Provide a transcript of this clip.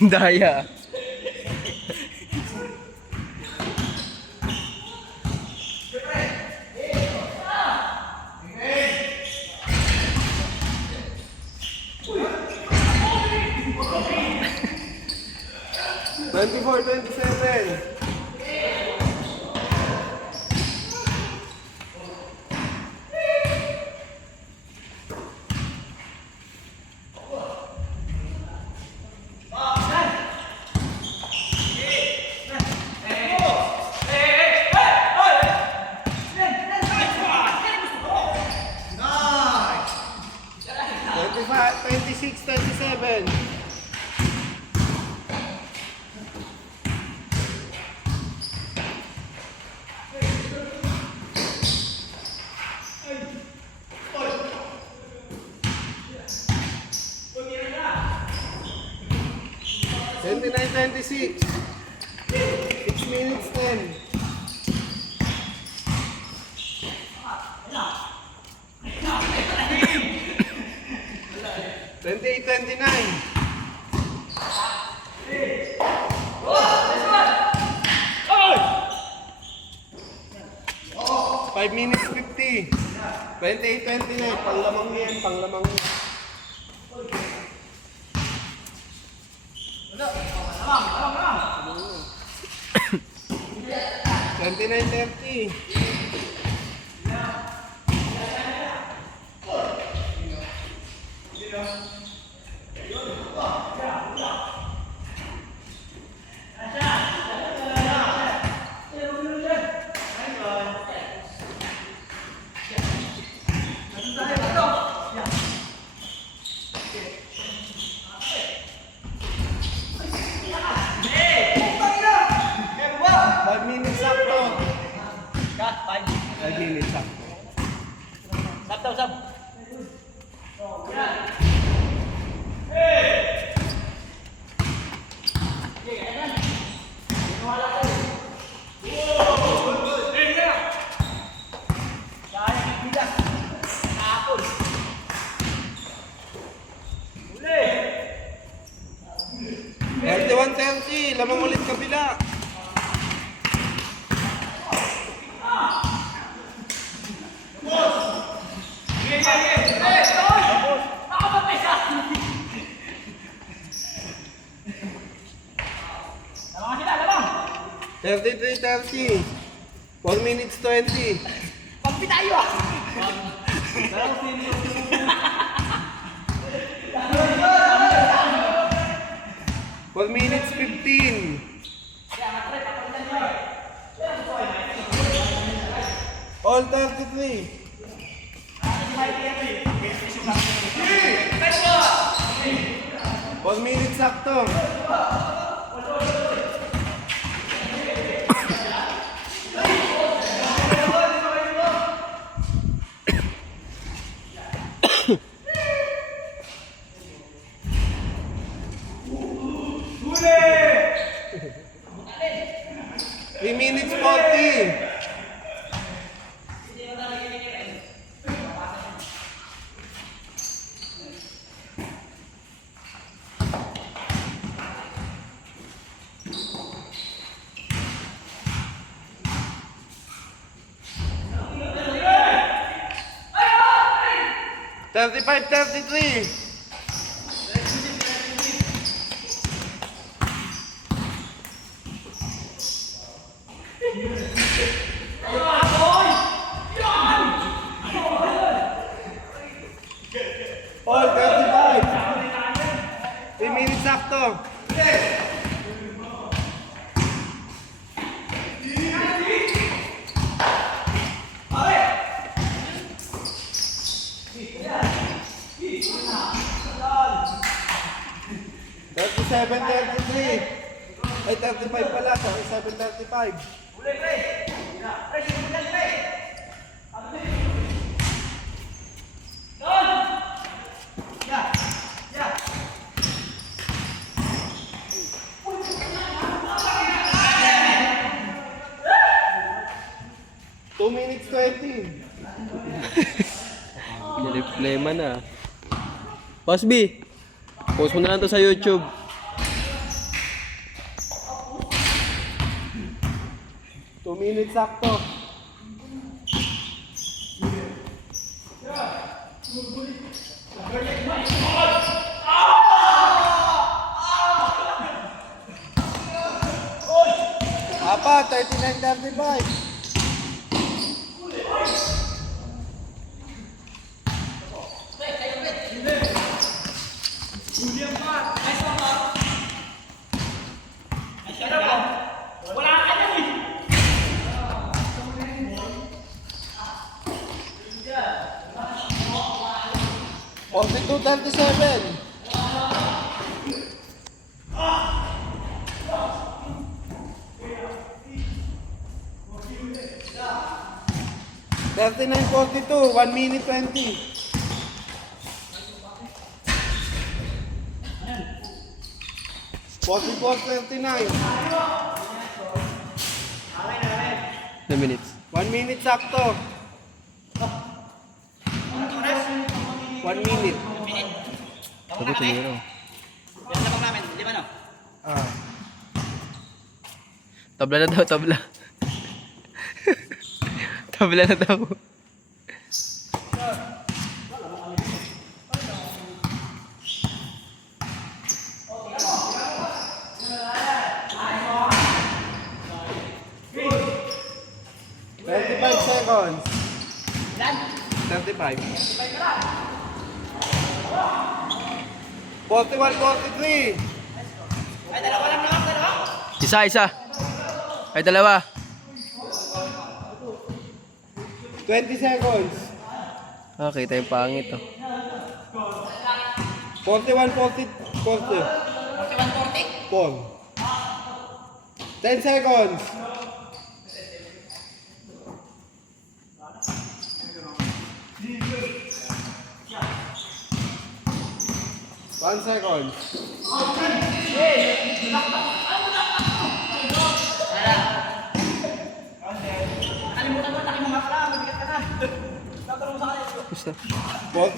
Daya. Twenty-four, 27. Twenty-five, 26, 27. Twenty-nine, 26. 6 minutes, 10. Twenty-eight, 29. 5 minutes, 50. 28, 29. Panglamang yan, panglamang yan. Twenty-nine, 30. Five minutes sakto. 5 minutes sakto. Sab. Thirty-one, 30. Lamang ulit kabila. Thirty-three, 30. 4 minutes, 20. Pagpi tayo ah! 4 minutes, 15. All 33. 4 minutes sakto. Three minutes, 40. Thirty-five, 33. All 35. 3 minutes sakto. Thirty-seven, 33. Ay, 35 pala. 37, 35. Two minutes, 20. Niliplema na. Boss B, post mo na lang to sa YouTube. 2 minutes sakto. Apat, 39-35. Wala ka na eh. 42-37. Thirty-nine 42, 1 minute 20. Forty-four 39. 2 minutes. 1 minute sakto. 1 minute. Sabi tumiro. Yan lang namin, 5 no? Ah. Tabla na daw, tabla. Tabla na daw. Thirty-five seconds. Ilan? 35. 41 43. Ay, dalawa lang naman, dalawa. Isa. Ay, dalawa. 20 seconds. Okay, tayo pangit oh. 41 40 40. 41-40. 4. 10 seconds. One second. Nakalimutan mo, taki mo nga pala. Mabigat ka na. Tataro mo sa kanila. Gusto. 40